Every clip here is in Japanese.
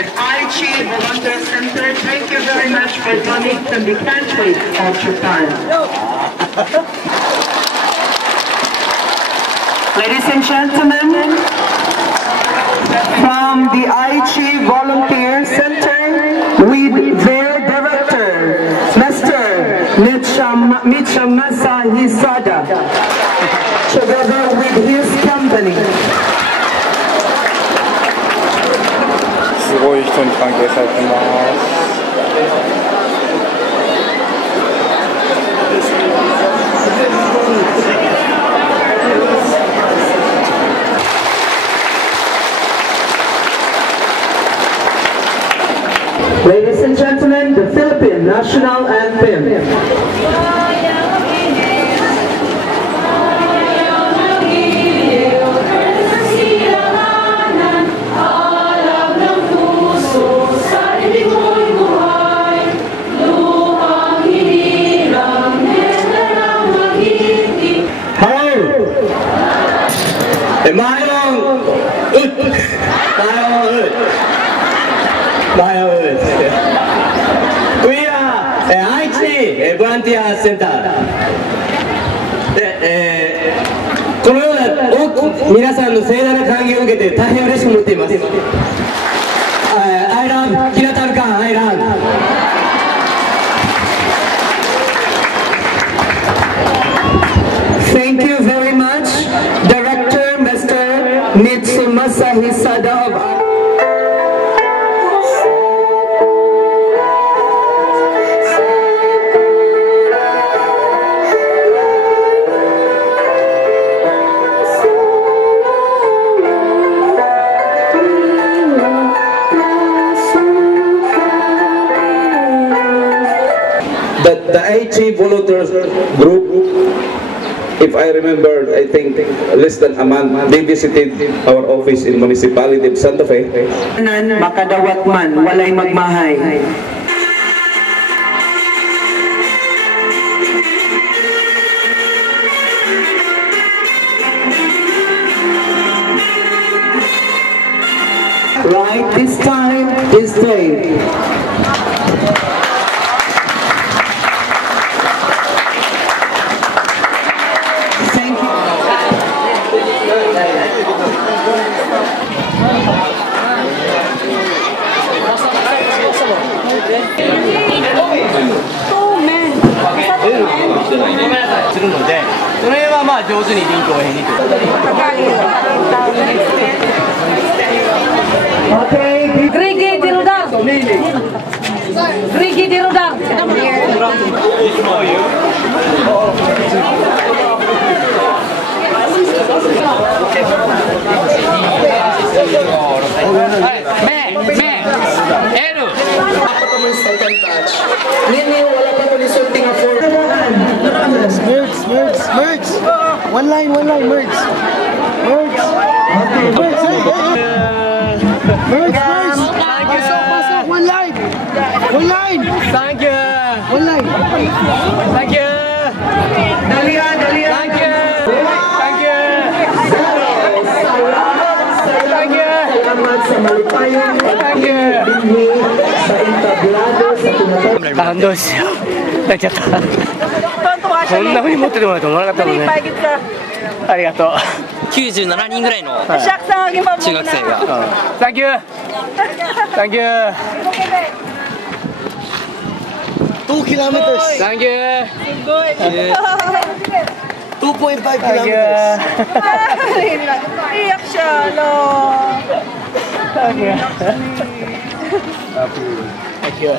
at Aichi Volunteer Center. Thank you very much for donating the country of Japan. Ladies and gentlemen, from the Aichi Volunteer Center with their director, Mr. Michamasa Hisada, together with his company. すごい人に歓迎されてます。Ladies and gentlemen, the Philippine National Anthem. We are Aichi Volunteer Center で、このような皆さんの盛大な歓迎を受けて大変嬉しく思っています。I love キナタルカン I love Thank you very much, Director Mr. Mitsumasa Hisada of the Aichi Volunteers Group. If I remember, I think less than a month, they visited our office in municipality of Santa Fe. Makadawat man, walay magmahay. Right this time, this day. One line, merge. Merge. One line. Thank you. One line. Thank you. Dalia. Thank you.どうしよう。泣いちゃった。こんな風に持っててもらうと思わなかったもんね。ありがとう。97人ぐらいの中学生が。Thank you. 2 kilometers. Thank you. 2.5 kilometers. Iyak siya, lo. Thank you.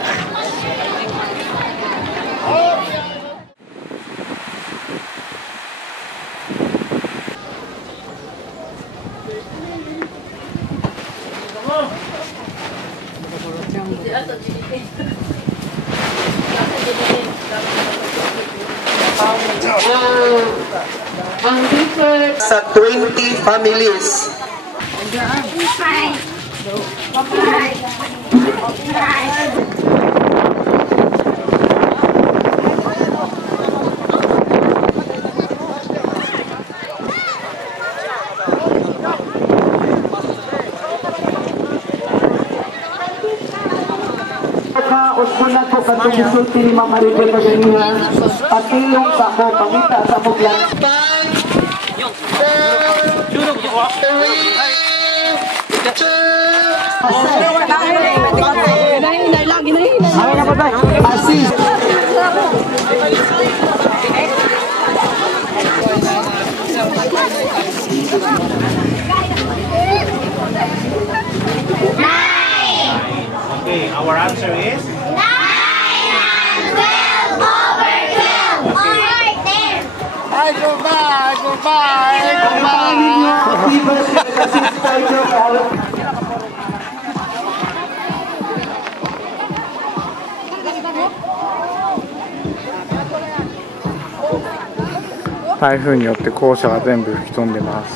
Sa 20 families. gusto ni Mama Ribe Pagania at iyong sako pamita sa muglan. Asis. Okay, our answer is 9 and 12 over 12 over 10. I go by.台風によって校舎が全部吹き飛んでます。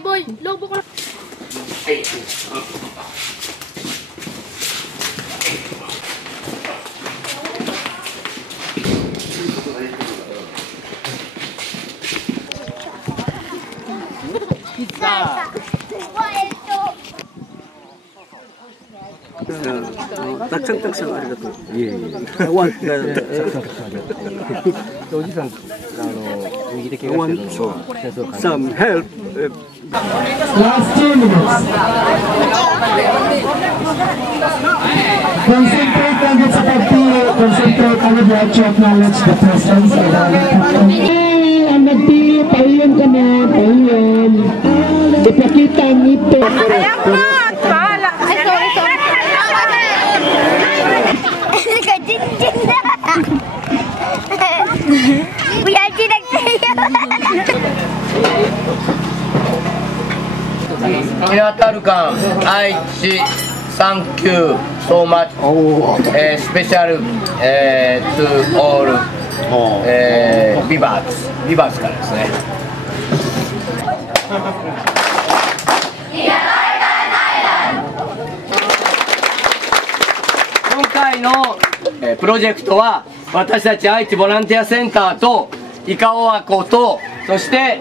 Boy, lubog na. 딱상 아리가또. 예. 오지산右手怪我してるの。Some help. Last 2 minutes. Concentrate agad sa pagpili. Concentrate agad lahat to acknowledge the presence of our captain. Ang nagpili, pahiyan ka na, pahiyan. Ipakita ang ngipin. Kinatal Kan, Aichi, thank you so much. Special to all Vivas からですね。今回のプロジェクトは私たち愛知ボランティアセンターとイカオワコとそして、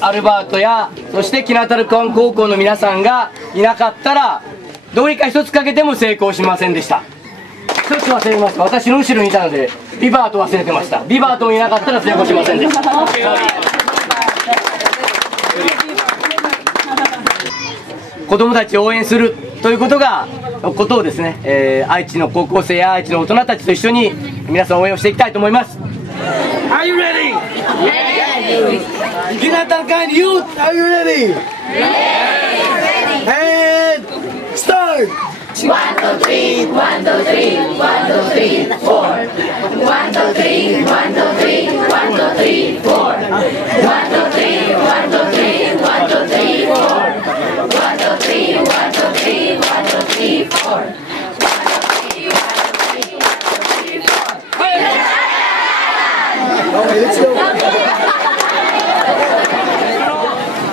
アルバートやそしてキナタルカン高校の皆さんがいなかったらどうにか一つかけても成功しませんでした。一つ忘れました。私の後ろにいたのでビバート忘れてました。ビバートもいなかったら成功しませんでした。子供たちを応援するということをですね、愛知の高校生や愛知の大人たちと一緒に皆さん応援をしていきたいと思います。Are you ready? Kinatal Kan youth, are you ready? And start! 1, 2, 3, 1, 2, 3, 1, 2, 3, 4. 1, 2, 3, 1, 2, 3, 1, 2, 3, 4. 1, 2, 3, 1, 2, 3, 1, 2, 3, 4. 1, 2, 3, 1, 2, 3, 1, 2, 3, 4.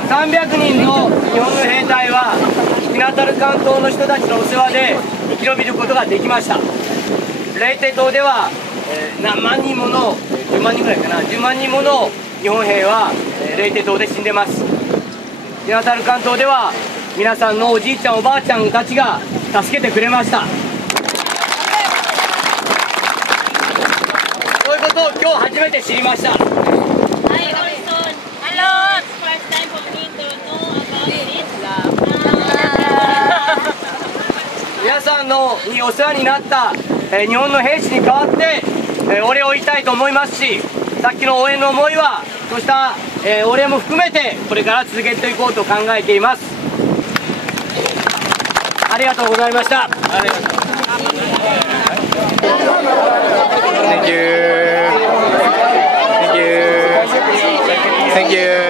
300人の日本の兵隊はキナタルカン島の人たちのお世話で生き延びることができました。レイテ島では、何万人もの10万人ぐらいかな10万人もの日本兵は、レイテ島で死んでます。キナタルカン島では皆さんのおじいちゃんおばあちゃんたちが助けてくれました。そういうことを今日初めて知りました。皆さんにお世話になった、日本の兵士に代わって、お礼を言いたいと思いますし、さっきの応援の思いはそうした、お礼も含めてこれから続けていこうと考えています。ありがとうございました。Thank you. Thank you. Thank you.